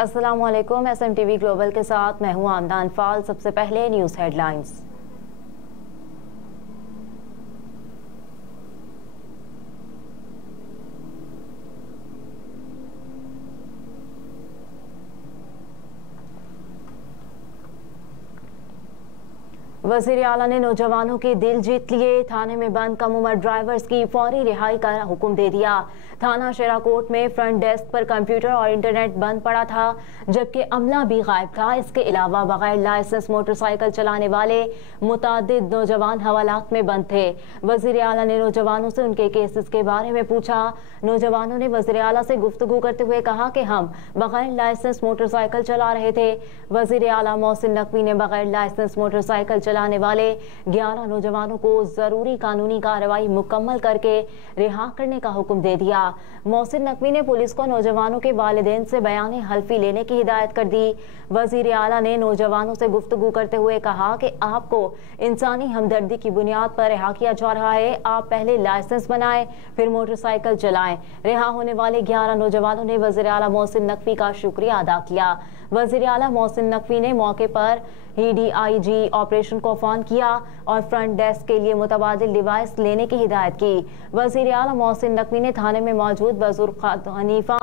अस्सलामुअलैकुम। SMTV global के साथ मैं हूं आमदान फाल। सबसे पहले न्यूज हेडलाइंस। वज़ीर आला ने नौजवानों के दिल जीत लिए। थाने में बंद कम उम्र ड्राइवर्स की फौरी रिहाई का हुक्म दे दिया। थाना शेराकोट में फ्रंट डेस्क पर कंप्यूटर और इंटरनेट बंद पड़ा था, जबकि अमला भी गायब था। इसके अलावा बगैर लाइसेंस मोटरसाइकिल चलाने वाले मुतादिद नौजवान हवालात में बंद थे। वज़ीर आला ने नौजवानों से उनके केसेस के बारे में पूछा। नौजवानों ने वज़ीर आला से गुफ्तगू करते हुए कहा कि हम बगैर लाइसेंस मोटरसाइकिल चला रहे थे। वज़ीर आला मोहसिन नकवी ने बगैर लाइसेंस मोटरसाइकिल चलाने वाले 11 नौजवानों को जरूरी कानूनी कार्रवाई मुकम्मल करके रिहा करने का हुक्म दे दिया। मोहसिन नकवी ने पुलिस को नौजवानों के वालिदैन से बयान हल्फी लेने की हिदायत कर दी। वज़ीर आला ने नौजवानों से गुफ्तगू करते हुए कहा कि आपको इंसानी हमदर्दी की बुनियाद पर रिहा किया जा रहा है। आप पहले लाइसेंस बनाएं, फिर मोटरसाइकिल चलाएं। रिहा होने वाले 11 नौजवानों ने वज़ीर आला मोहसिन नकवी का शुक्रिया अदा किया। वज़ीर आला मोहसिन नकवी ने मौके पर ही DIG ऑपरेशन को फोन किया और फ्रंट डेस्क के लिए मुतबादिल डिवाइस लेने की हिदायत की। वज़ीर आला मोहसिन नकवी ने थाने में मौजूद बुजुर्ग हनीफा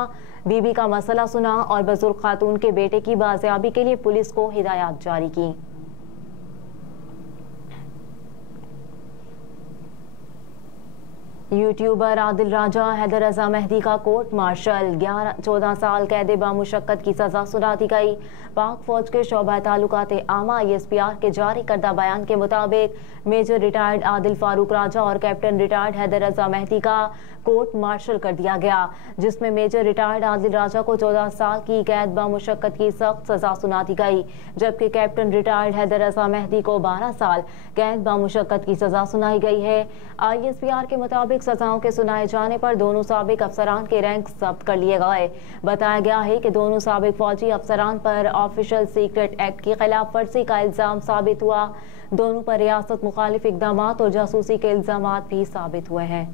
बीबी का मसला सुना और बुजुर्ग खातून के बेटे की बाजियाबी के लिए पुलिस को हिदायत जारी की। यूट्यूबर आदिल राजा हैदर रजा मेहदी का कोर्ट मार्शल 14 साल कैद बामुशक्कत की सजा सुना दी गई। पाक फौज के शोबा ताल्लुकात आमा ISPR के जारी करदा बयान के मुताबिक मेजर रिटायर्ड आदिल फारूक राजा और कैप्टन रिटायर्ड हैदर रजा मेहदी का कोर्ट मार्शल कर दिया गया, जिसमें मेजर रिटायर्ड आदिल राजा को 14 साल की कैद बामुशक्कत की सख्त सजा सुना दी गई, जबकि कैप्टन रिटायर्ड हैदर रजा मेहदी को 12 साल कैद बामुशक्कत की सजा सुनाई गई है। ISPR के मुताबिक सजाओं के सुनाए जाने पर दोनों साबिक अफसरान के रैंक जब्त कर लिए गए। बताया गया है कि दोनों साबिक फौजी अफसरान पर ऑफिशियल सीक्रेट एक्ट की खिलाफ वर्जी का इल्जाम साबित हुआ। दोनों पर रियासत मुखालिफ इकदाम और जासूसी के इल्जाम भी साबित हुए हैं।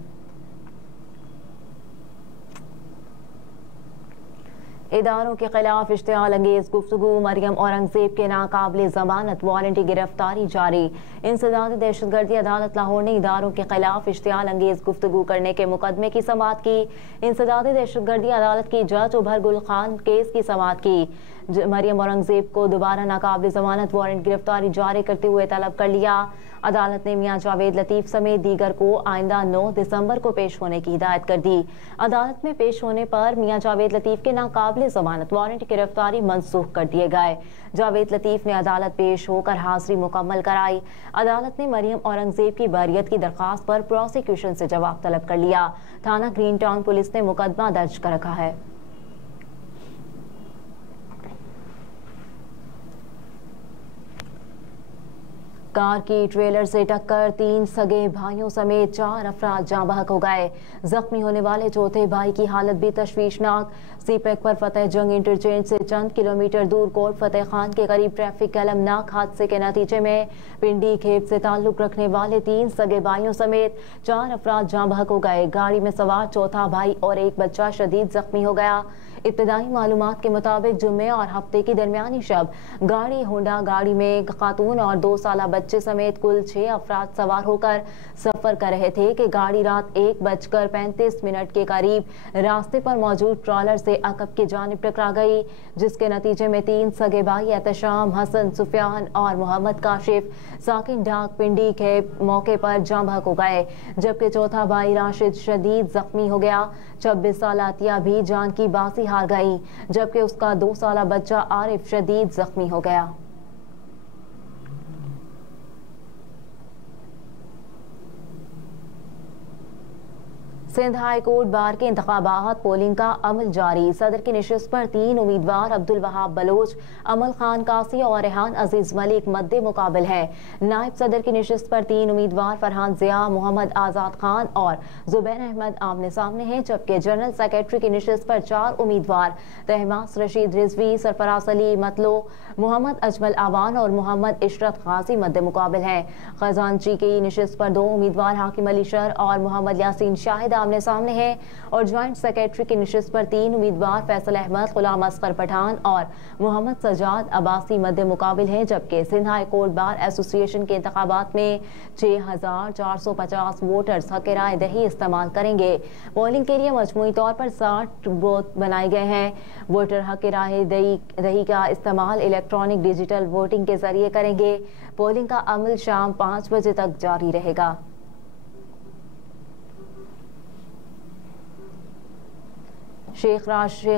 इदारों के खिलाफ इश्तियाल अंगेज गुफ्तगू, मरियम औरंगजेब के नाकाबिले जमानत वारंट गिरफ्तारी जारी। इंसदाद दहशतगर्दी अदालत लाहौर ने इदारों के खिलाफ इश्तियाल अंगेज गुफ्तगू करने के मुकदमे की समाअत की। इंसदाद दहशतगर्दी अदालत की जज उभर गुल खान केस की समाअत की। मरियम औरंगजेब को दोबारा नाकाबिले जमानत वारंट गिरफ्तारी जारी करते हुए तलब कर लिया। अदालत ने मियां जावेद लतीफ समेत दीगर को आइंदा 9 दिसंबर को पेश होने की हिदायत कर दी। अदालत में पेश होने पर मियां जावेद लतीफ के नाकाबिले जमानत वारंट गिरफ्तारी मनसूख कर दिए गए। जावेद लतीफ ने अदालत पेश होकर हाजिरी मुकम्मल कराई। अदालत ने मरियम औरंगजेब की बरियत की दरखास्त पर प्रोसिक्यूशन से जवाब तलब कर लिया। थाना ग्रीन टाउन पुलिस ने मुकदमा दर्ज कर रखा है। कार की ट्रेलर से टक्कर, 3 सगे भाइयों समेत 4 अफराद जाँ बहक हो गए। जख्मी होने वाले चौथे भाई की हालत भी तशवीशनाक। सीपेक पर फतेह जंग इंटरचेंज से चंद किलोमीटर दूर कोट फतेह खान के करीब ट्रैफिक अलमनाक हादसे के नतीजे में पिंडी खेप से ताल्लुक रखने वाले 3 सगे भाइयों समेत 4 अफराद जाँ बहक हो गए। गाड़ी में सवार चौथा भाई और एक बच्चा शदीद जख्मी हो गया। इब्तदाई मालूमात के मुताबिक जुम्मे और हफ्ते की दरमियानी शब गाड़ी होंडा गाड़ी में एक खातून और 2 साला बच्चे समेत कुल 6 अफराद सवार होकर सफर कर रहे थे कि गाड़ी रात 1:35 के करीब रास्ते पर मौजूद ट्रॉलर से अकब की जानिब टकरा गई, जिसके नतीजे में 3 सगे भाई एहतशाम, हसन, सुफियान और मोहम्मद काशिफ साकिन ढाक पिंडी के मौके पर जाँ बहक हो गए, जबकि चौथा भाई राशिद शदीद जख्मी हो गया। 26 साल अतिया भी जान की बाजी हार गई, जबकि उसका 2 साला बच्चा आरिफ शदीद जख्मी हो गया। सिंध हाई कोर्ट बार के इंतखाबात पोलिंग का अमल जारी। सदर की निशिस्त पर 3 उम्मीदवार अब्दुल वहाब बलोच, अमल खान कासी और रेहान अजीज मलिक मद्दे मुकाबल है। नायब सदर की निशिस्त पर 3 उम्मीदवार फरहान जिया, मोहम्मद आजाद खान और जुबैर अहमद आमने सामने हैं, जबकि जनरल सेक्रेटरी की निशिस्त पर 4 उम्मीदवार तहमास रशीद रिजवी, सरफराज अली मतलो, मोहम्मद अजमल आवान और मोहम्मद इशरत गाजी मद्दे मुकाबल हैं। खजानची की निशिस्त पर 2 उम्मीदवार हाकिम अली शर और मोहम्मद यासीन शाहिद आमने सामने हैं और ज्वाइंट सेक्रेटरी की नशिस्त पर 3 उम्मीदवार फैसल अहमद, गुलाम असगर पठान और मोहम्मद सजाद अब्बासी मध्य मुकाबिल हैं, जबकि Sindh high court bar association के इंतखाबात में 6,450 वोटर्स हक राय दही इस्तेमाल करेंगे। पोलिंग के लिए मजमूई तौर पर 60 बूथ बनाए गए हैं। वोटर हक राय दही का इस्तेमाल इलेक्ट्रॉनिक डिजिटल वोटिंग के जरिए करेंगे। पोलिंग का अमल शाम 5 बजे तक जारी रहेगा। शेख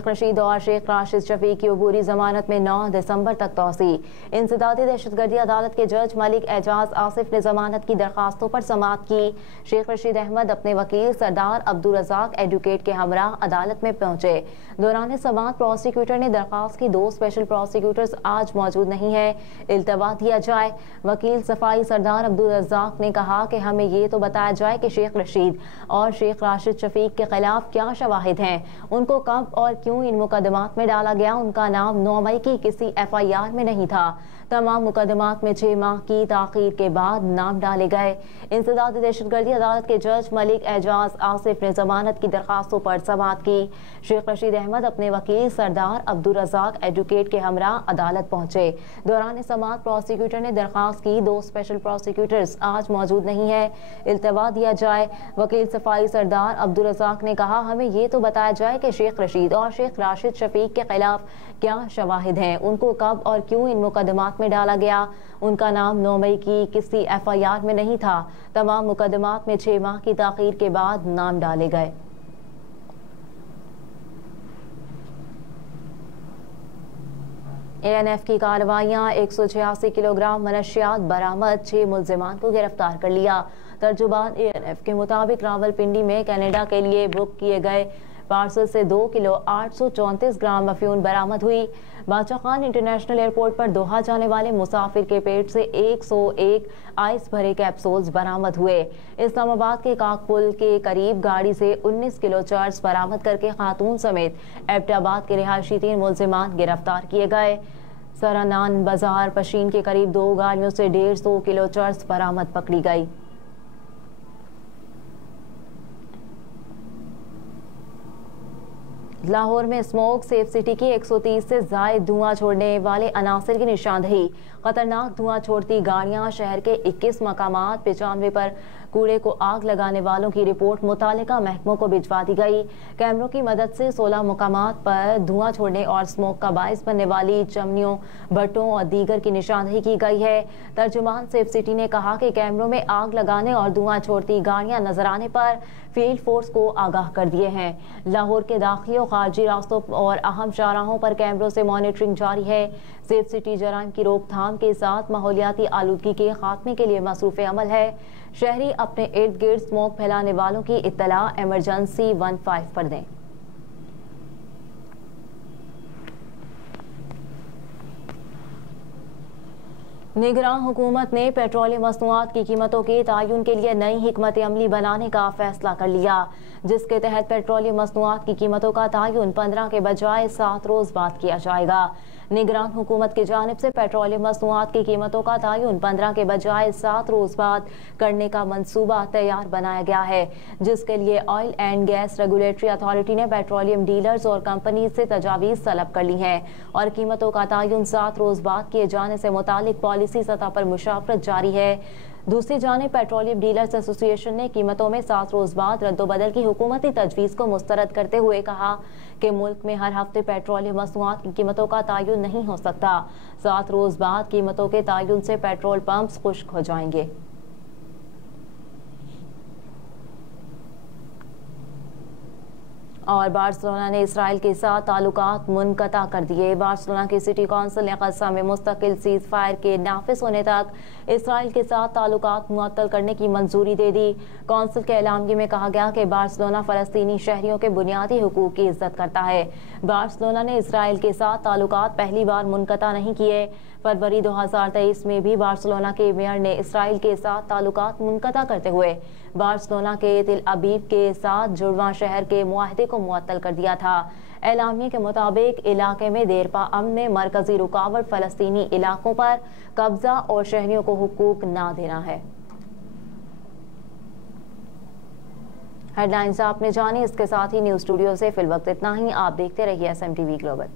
रशीद और शेख राशिद शफीक की अबूरी जमानत में 9 दिसंबर तक तौसी। इंसदादी दहशतगर्दी अदालत के जज मलिक एजाज आसिफ ने जमानत की दरखास्तों पर समाअत की। शेख रशीद अहमद अपने वकील सरदार अब्दुल रज़ाक एडवोकेट के हमरा अदालत में पहुंचे। दौरान समाअत प्रोसिक्यूटर ने दरखास्त की 2 स्पेशल प्रोसिक्यूटर्स आज मौजूद नहीं है, इल्तवा दिया जाए। वकील सफाई सरदार अब्दुल रज़ाक ने कहा कि हमें ये तो बताया जाए कि शेख रशीद और शेख राशिद शफीक के खिलाफ क्या शवाहिद हैं, उनको कब और क्यों इन मुकदमात में डाला गया। उनका नाम 9 मई की किसी FIR में नहीं था। तमाम मुकदमात में 6 माह की ताखीर के बाद नाम डाले गए। इंसदादी दहशतगर्दी अदालत के जज मलिक एजाज आसिफ ने जमानत की दरखास्तों पर समाअत की। शेख रशीद अहमद अपने वकील सरदार अब्दुल रज़ाक एडवोकेट के हमरा अदालत पहुंचे। दौरान समाअत प्रोसिक्यूटर ने दरखास्त की 2 स्पेशल प्रोसिक्यूटर्स आज मौजूद नहीं है, इल्तवा दिया जाए। वकील सफाई सरदार अब्दुल रज़ाक ने कहा हमें ये तो बताया जाए कि शेख रशीद और शेख राशिद शफीक के खिलाफ क्या शवाहिद हैं, उनको कब और क्यों इन मुकदमात में डाला गया। उनका नाम 9 मई की किसी FIR में नहीं था। तमाम मुकदमात में 6 माह की ताखीर के बाद नाम डाले गए। ANF की कार्रवाइयां 186 किलोग्राम मनशियात बरामद, 6 मुल्जिमान को गिरफ्तार कर लिया। तर्जुबान ANF के मुताबिक रावलपिंडी में कनाडा के लिए बुक किए गए पार्सल से 2 किलो 834 ग्राम अफीम बरामद हुई। बादशाह खान इंटरनेशनल एयरपोर्ट पर दोहा जाने वाले मुसाफिर के पेट से 101 आइस भरे कैप्सूल्स बरामद हुए। इस्लामाबाद के काकपुल के करीब गाड़ी से 19 किलो चर्स बरामद करके खातून समेत एबटाबाद के रिहायशी 3 मुल्जिमान गिरफ्तार किए गए। सरानान बाजार पशीन के करीब 2 गाड़ियों से 150 किलो चर्स बरामद पकड़ी गई। लाहौर में स्मोक सेफ सिटी की 130 से ज्यादा धुआं छोड़ने वाले अनासर की निशानदेही। खतरनाक धुआं छोड़ती गाड़ियां शहर के 21 मकामात 95 पर कूड़े को आग लगाने वालों की रिपोर्ट मुतालिका महकमों को भिजवा दी गई। कैमरों की मदद से 16 मकामात पर धुआं छोड़ने और स्मोक का बायस बनने वाली चमनियों, भट्टों और दीगर की निशानदेही की गई है। तर्जुमान सेफ सिटी ने कहा कि कैमरों में आग लगाने और धुआं छोड़ती गाड़ियां नजर आने पर फील्ड फोर्स को आगाह कर दिए हैं। लाहौर के दाखिली और खारजी रास्तों और अहम शाहराहों पर कैमरों से मॉनिटरिंग जारी है। सेफ सिटी जराइम की रोकथाम के साथ माहौलियाती आलूदगी के खात्मे के लिए मसरूफ अमल है। शहरी अपने इर्द गिर्द स्मोक फैलाने वालों की इत्तला इमरजेंसी 15 पर दें। निगरान हुकूमत ने पेट्रोलियम मसनूआत की कीमतों के तयन के लिए नई हिकमत अमली बनाने का फैसला कर लिया, जिसके तहत पेट्रोलियम मसनूआत की कीमतों का तयन 15 के बजाय 7 रोज बाद किया जाएगा। निगरान हुकूमत की जानिब से पेट्रोलियम मसनूआत की कीमतों का तयन 15 के बजाय 7 रोज बाद करने का मंसूबा तैयार बनाया गया है, जिसके लिए oil and gas regulatory authority ने पेट्रोलियम डीलर्स और कंपनी से तजावीज़ तलब कर ली हैं और कीमतों का तयन 7 रोज बाद किए जाने से मुतालिक पॉलिसी सतह पर मुशावरत जारी है। दूसरी जानिब पेट्रोलियम डीलर्स एसोसिएशन ने कीमतों में 7 रोज बाद रद्दोबदल की हुकूमती तजवीज़ को मुस्तरद करते हुए कहा कि मुल्क में हर हफ्ते पेट्रोलियम मसनूआत की कीमतों का तयन नहीं हो सकता। 7 रोज बाद कीमतों के तयन से पेट्रोल पंप्स खुश्क हो जाएंगे। और बार्सिलोना ने इसराइल के साथ ताल्लुकात मुनक़ता कर दिए। बार्सिलोना की सिटी कौंसिल ने गज़ा में मुस्तकिल सीज़ फायर के नाफिज होने तक इसराइल के साथ ताल्लुकात मुअत्तल करने की मंजूरी दे दी। कौंसिल के एलामिये में कहा गया कि बार्सिलोना फ़लस्तीनी शहरियों के बुनियादी हुकूक की इज्जत करता है। बार्सिलोना ने इसराइल के साथ ताल्लुकात पहली बार मुनक़ता नहीं किए। फरवरी 2023 में भी बार्सिलोना के मेयर ने इसराइल के साथ ताल्लुकात मुनक़ता करते हुए बार्सिलोना के तिल अबीब के साथ जुड़वा शहर के मुआहदे को मुअत्तल कर दिया था। एलामिये के मुताबिक इलाके में देरपा अमन में मरकजी रुकावट फ़लस्तीनी इलाकों पर कब्जा और शहरियों को हुकूक ना देना है। हेडलाइंस आपने जानी, इसके साथ ही न्यूज स्टूडियो से फिल वक्त इतना ही। आप देखते रहिए SMTV ग्लोबल।